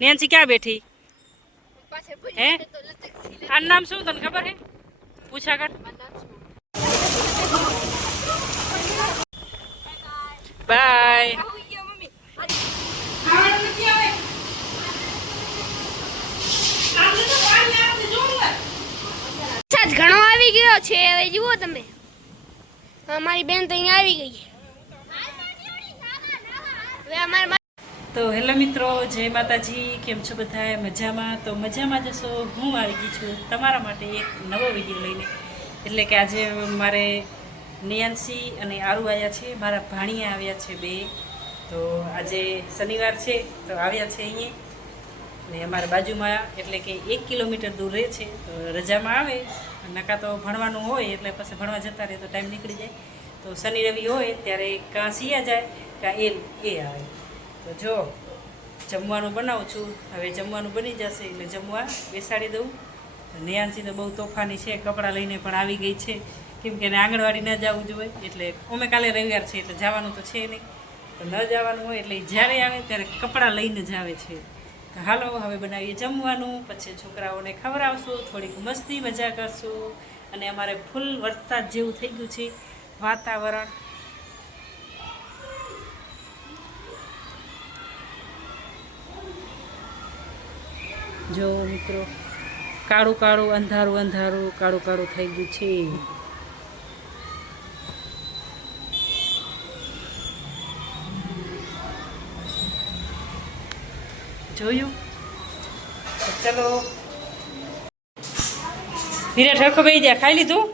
Nancy ક્યાં બેઠી હે? આ નામ શું તને ખબર હે? પૂછા કર. બાય. ઘણો આવી ગયો છે હવે જુઓ તમે અમારી બેન તો અહીંયા આવી ગઈ હવે અમારે. તો હેલો મિત્રો, જય માતાજી. કેમ છો બધા? મજામાં? તો મજામાં જશો. હું આવી ગઈ છું તમારા માટે એક નવો વિડીયો લઈને. એટલે કે આજે મારે નિયાંશી અને આરુ આવ્યા છે, મારા ભાણિયા આવ્યા છે બે. તો આજે શનિવાર છે તો આવ્યા છે અહીંયા ને અમારા બાજુમાં, એટલે કે 1 કિલોમીટર દૂર રહે છે. તો રજામાં આવે, નકા તો ભણવાનું હોય એટલે પછી ભણવા જતા રહે તો ટાઈમ નીકળી જાય. તો શનિ રવિ હોય ત્યારે કાં સિયા જાય કાં એ આવે. તો જો જમવાનું બનાવું છું, હવે જમવાનું બની જશે એટલે જમવા બેસાડી દઉં. નિયાંશી તો બહુ તોફાની છે, કપડાં લઈને પણ આવી ગઈ છે, કેમ કે આંગણવાડી ન જવું જોઈએ. એટલે અમે કાલે રવિવાર છે એટલે જવાનું તો છે નહીં, તો ન જવાનું હોય એટલે જ્યારે આવે ત્યારે કપડાં લઈને જ આવે છે. તો હાલો હવે બનાવીએ જમવાનું, પછી છોકરાઓને ખવડાવશું, થોડીક મસ્તી મજા કરશું. અને અમારે ફૂલ વરસાદ જેવું થઈ ગયું છે વાતાવરણ. જો મિત્રો, કાળું કાળું અંધારું અંધારું કાળું કાળું થઈ ગયું છે. જોયું? ચલો વિરાટ હરખો બેસી જા. ખાઈ લીધું?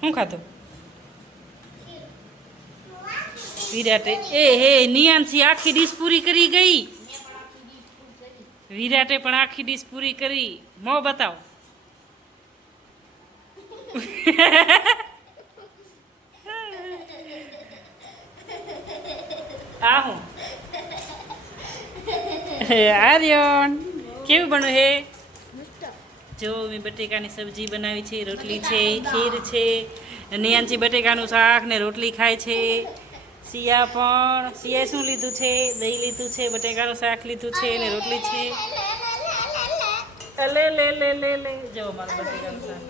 શું ખાધું વિરાટે? હે નિયાંશી આખી ડીશ પૂરી કરી ગઈ. વિરાટે પણ આખી ડીશ પૂરી કરી. મોં બતાવો. આ હું આર્યન કેવું બન્યું હે? જો મેં બટેકાની સબ્જી બનાવી છે, રોટલી છે, ખીર છે. નિયાંશી બટેકાનું શાક ને રોટલી ખાય છે. સિયાએ શું લીધું છે? દહીં લીધું છે, બટેકાનું શાક લીધું છે ને રોટલી છે. લે લે લે લે લે જો મારું બટેકાનું શાક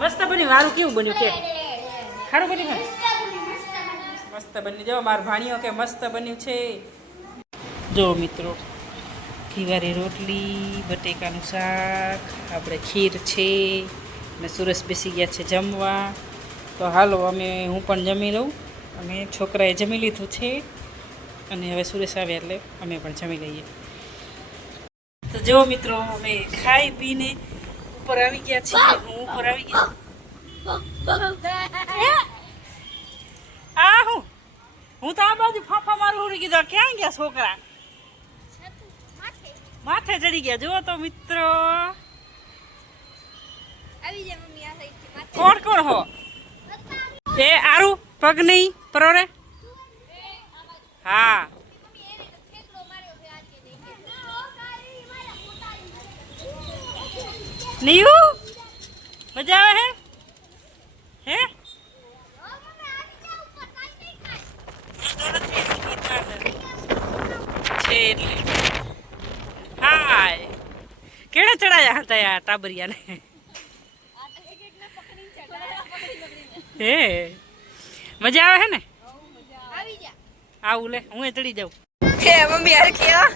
મસ્ત બન્યું. મારું કેવું બન્યું કે સારું બન્યું? મસ્ત બન્યું. જો મારા ભાણીઓ કે મસ્ત બન્યું છે. જો મિત્રો, ઘીવાળી રોટલી, બટેકાનું શાક, આપણે ખીર છે ને સુરેશ બેસી ગયા છે જમવા. તો હાલો હું પણ જમી લઉં. અમે છોકરાએ જમી લીધું છે અને હવે સુરેશ આવ્યા એટલે અમે પણ જમી લઈએ. તો જો મિત્રો, અમે ખાઈ પીને ઉપર આવી ગયા છીએ. હું ઉપર આવી ગયા. આ હું તો આ બાજુ ફાફા મારું ઉડી કીધું. ક્યાં ગયા છોકરા? માથે ચડી ગયા. જુઓ તો મિત્રો, કોણ કોણ હો? એ આરુ પગ નહીં પરોરે. હા નીયુ મજા આવે હે? હાય કેળે ચડાયા હતા યાર ટાબરિયાને? હે મજા આવે હે ને? આવું લે, હું એ ચડી જાઉં. હે મમ્મી યાર કેવા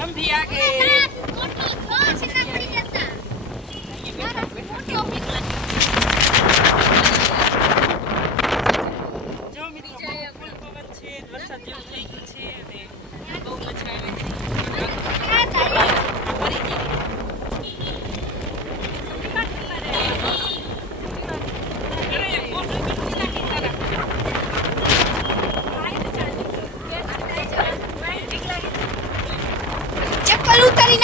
हम भी आ गए. જો મિત્રો, ફૂલ પવન છે, વરસાદ જેવું થઈ ગયું છે અને બહુ મજા આવે છે. ચપ્પલ ઉતારી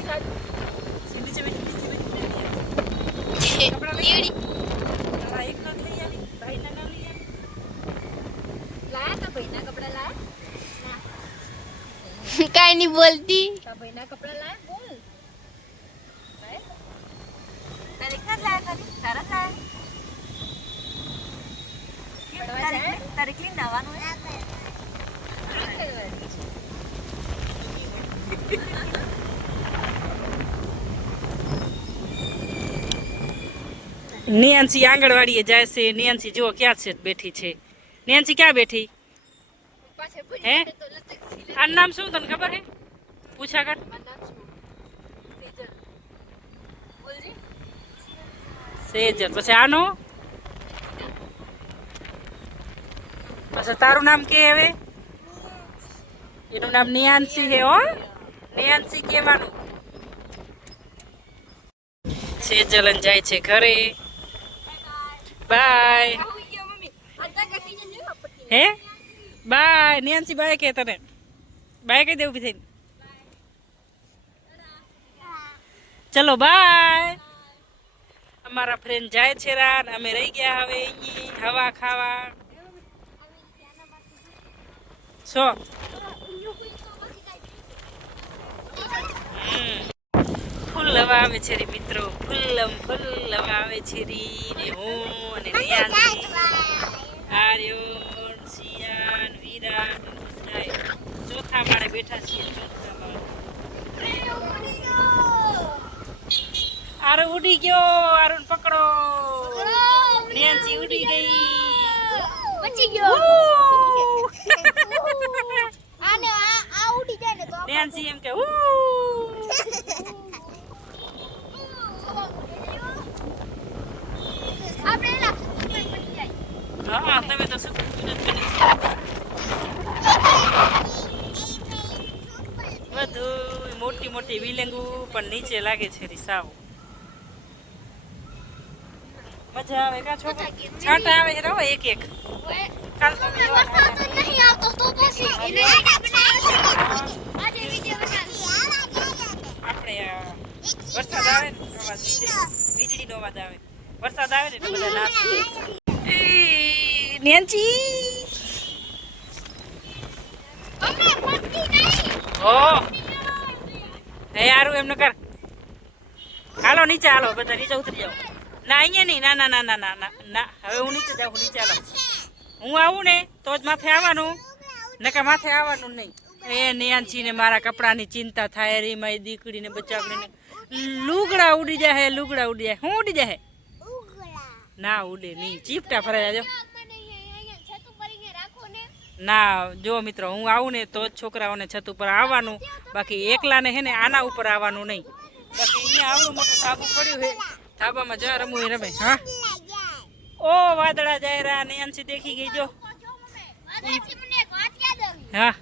નીચે બેઠી કપડા લઈ એડી તારા એક ના લઈ આવી ભાઈના ના લઈ આવી લાયા તા ભાઈના કપડા લાયા કાઈ નહીં બોલતી તા ભાઈના કપડા લાયા બોલ ભાઈ તારે એક જ લાયા ખાલી તારા જ લાયા તારે ક્લીન નાવાનું હે નિયાંશી આંગણવાડીએ જાય છે નિયાંશી જો ક્યાં છે બેઠી છે નિયાંશી ક્યાં બેઠી પાછળ હે આનું નામ શું તને ખબર હે પૂછા કર સેજલ પછી આનો પછી તારું નામ કે હવે એનું નામ નિયાંશી હે હો નિયાંશી કહેવાનું સેજલન જાય છે ઘરે બાય હે બાય નિયાંશી બાય કે તને બાય કહી દે ઊભી થઈને ચલો બાય અમારા ફ્રેન્ડ જાય છે રાન અમે રહી ગયા હવે અહીં હવા ખાવા સો ફૂલ હવા આવે છે રે મિત્રો ફૂલ હવા આવે છે રી ને હું અને નિયાંશી આર્યન સિયાન વિરાટ બધાય ચોથા માળે બેઠા છીએ ચોથા માળે આરો ઉડી ગયો આરુન પકડો નિયાંશી ઉડી ગઈ બચી ગયો આને આ ઉડી જાય ને તો નિયાંશી એમ કે આપણે એલા પડી જાય હા તમે તો શું બધું મોટી મોટી વિલંગુ પણ નીચે લાગે છે રીસાવ મજા આવે કા છોકરા છાંટા આવે છે રહો એક એક કાલ તો વરસાદ નહીં આવતો તો પછી એને આજે વિડિયો બનાવી આપણે વરસાદ આવે ને અવાજ વીજળીનો અવાજ આવે વરસાદ આવે ને એટલે બધા નાચે એ નિયાંશી અમે પડતી નહીં ઓ હે યારું એમ ન કર હાલો નીચે હાલો બધા નીચે ઉતરી જાઓ ના અહીંયા નહીં ના ના ના ના ના ના ના હવે હું નીચે જાઉં નીચે હાલો હું આવું ને તો જ માથે આવવાનું નકા માથે આવવાનું નહીં એ નિયાંશી ને મારા કપડાની ચિંતા થાય રે મારી દીકરીને બચાવડીને લુગડા ઉડી જાય લુગડા ઉડી જાય હું ઉડી જાય ના ઉડે નહીં ચીપટા ફરાઈ જાજો ના જો મિત્રો હું આવું ને તો જ છોકરાઓને છત ઉપર આવવાનું બાકી એકલાને હે ને આના ઉપર આવવાનું નહીં બાકી અહીંયા આવડું મોટું ધાબુ પડ્યું હે ધાબામાં જા રમવું રમે હા ઓ વાદળા જાય રા નિયાંશી દેખી ગઈ જો હા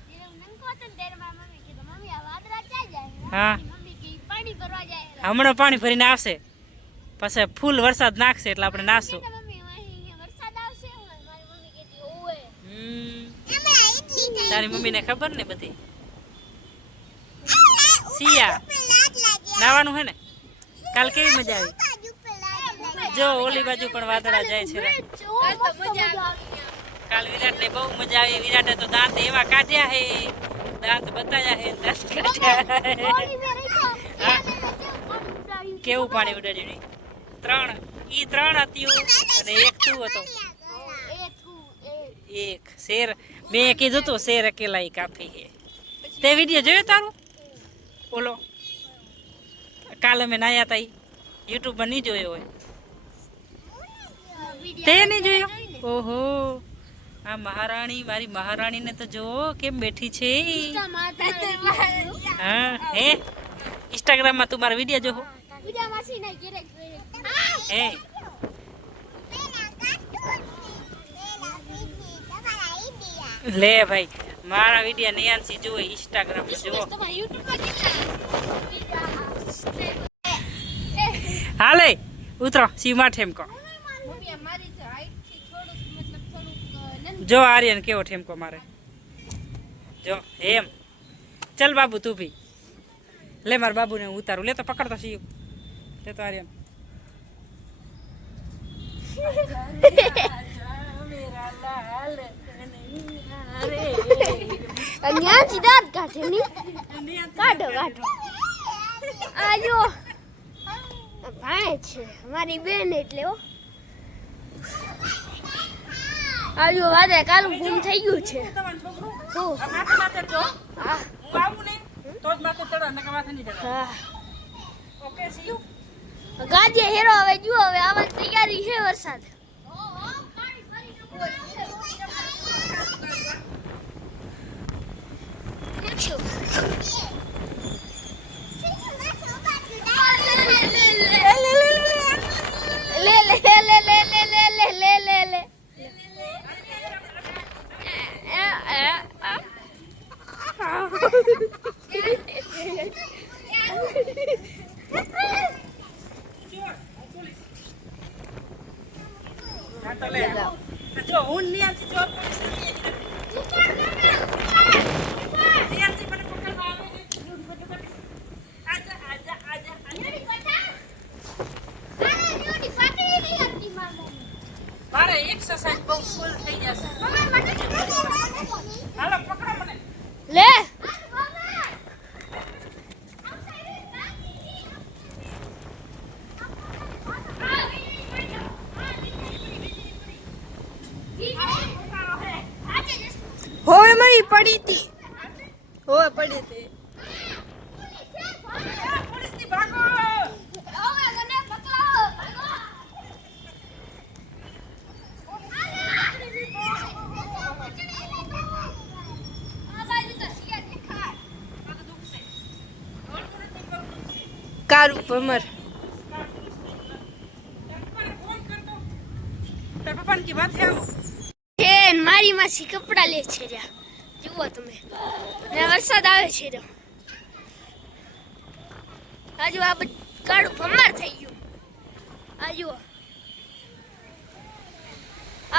હા હમણાં પાણી ભરીને આવશે પછી ફૂલ વરસાદ નાખશે એટલે આપણે નાખશું તારી મમ્મીને ખબર ને બધી સિયા નાવાનું હે ને કાલ કેવી મજા આવી જો ઓલી બાજુ પણ વાદળા જાય છે કાલ વિરાટ ને બહુ મજા આવી વિરાટે તો દાંત એવા કાઢ્યા હે દાંત બતાવ્યા હે દાંત કાઢ્યા કેવું પાણી ઉડાડ્યું ત્રણ હતું અને એક તું હતો એક શેર મેં કીધું તું શેર અકેલા ઈ કાફી હે તે વિડીયો જોયો તારું ઓલો કાલ અમે નાયા હતા યુટ્યુબમાં નહીં જોયો હોય તે નહીં જોયો ઓહો આ મહારાણી મારી મહારાણીને તો જો કેમ બેઠી છે હા હે ઇન્સ્ટાગ્રામમાં તું મારા વિડીયો જોહો હે લે ભાઈ મારા વિડીયો નિયાંશી જોવે ઇન્સ્ટાગ્રામમાં જોવો હાલે ઉતરો સીમા ઠેમકો જો આર્યન કેવો ઠેમકો મારે જો એમ ચલ બાબુ તું ભી લે મારા બાબુને હું ઉતારું. લે તો પકડતો શિવ. લે તો આર્યન. અહીંયા સીધા કાઢે ની કાઢો કાઢો આજો ભાઈ છે મારી બેન એટલે હો આજો વાદે કાલું ગુમ થઈ ગયું છે તમારું છોકરું તો આ માથે માથે જો. હા હું આવું ને તો જ માથે ચડે નકર માથે નહીં ચડે. હા ઓકે શિવ. ગાજે હેરો હવે જુઓ હવે આવવાની તૈયારી છે વરસાદ લે લે લે લે લે લે લે લે લે લે હા તો લે. જો હું નિયાથી જો નિયાથી મને પકડવા આવે છે. આજા આજા આજા મારે એક્સરસાઇઝ બહુ ફૂલ થઈ જશે. હાલો પકડો મને. લે હોય મરી પડી હતી હોય પડી હતી પોલીસથી ભાગો. કારું ભમર તારા પપ્પાને કી માથે આવો. બેન મારી માસી કપડા લે છે જા જુઓ તમે ને વરસાદ આવે છે રો આજુ આ કાળું ભમાર થઈ ગયું આજુ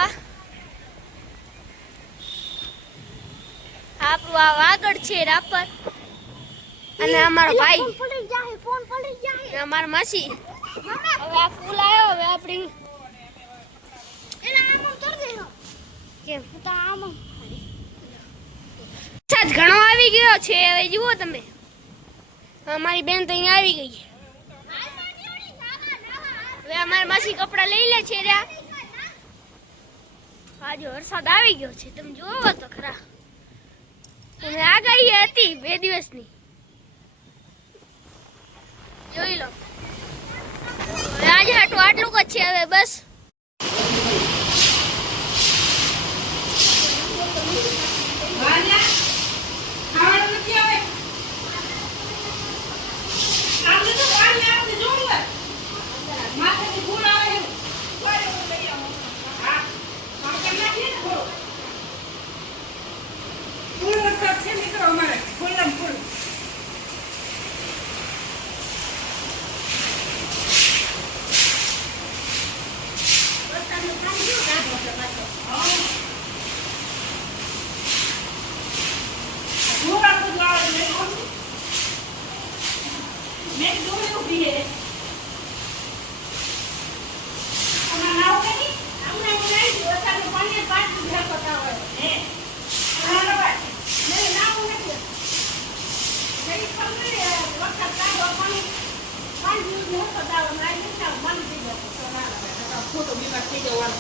આ આપણું આ વાગડ છે રાપર અને અમારો ભાઈ ફોન પડી જાય અમારા માસી હવે આ ફૂલ આવ્યો હવે આપણી કેમ તો આમ વરસાદ ઘણો આવી ગયો છે હવે જુઓ તમે અમારી બેન તો અહીંયા આવી ગઈ હવે અમારી માસી કપડા લઈ લે છે રા આજે વરસાદ આવી ગયો છે તમે જોવો તો ખરા અને આગાહી હતી 2 દિવસની જોઈ લો હવે આજે આટલું જ છે હવે બસ ખાવાનું નથી આવે. આમને તો આને આને જોવું હોય. માથેથી ફૂલ આવે છે. લઈ આવો. હા. આમ કરી નાખીએ ને થોડું. ફૂલ વરસાદ છે મિત્રો અમારે. ફૂલમ ફૂલ. વરસાદનું પાણી કેવું કાઢો છે પાછો. હા. ધોળા બધું આવે છે. મેં દોરી ઉભી હે. આમાં નાવ કરી? આમને હું નહીં વરસાદનું પાણી પાછું ભેગોતા હોય. હે. હાલો ભાઈ. નહીં નાવ નથી. જઈ ખબર વરસાદ કાઢો પાણી ભેગોતા હોય. મારી નથી બંધ થઈ જતો. તો ના ભાઈ. ખોટો બીમાર થઈ જવાનો.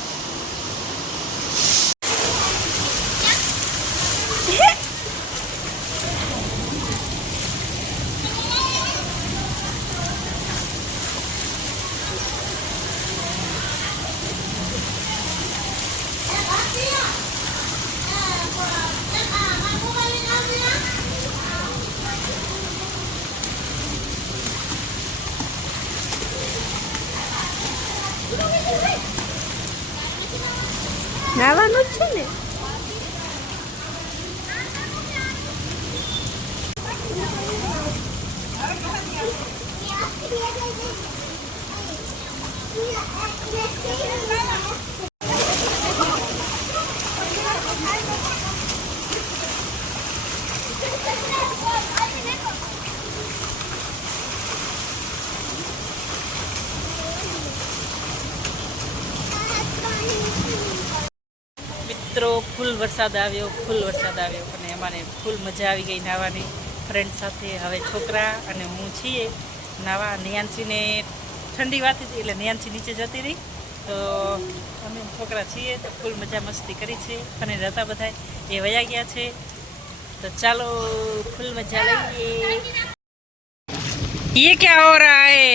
નાવાનું જ છે ને વરસાદ આવ્યો અને અમારે ફૂલ મજા આવી ગઈ નાહવાની ફ્રેન્ડ સાથે. હવે છોકરા અને હું છીએ નાવા. નિયાંશીને ઠંડી વાતી હતી એટલે નિયાંશી નીચે જતી રહી, તો અમે છોકરા છીએ તો ફૂલ મજા મસ્તી કરી છે. અને હતા બધા એ વયા ગયા છે, તો ચાલો ફૂલ મજા લઈએ. ये क्या हो रहा है?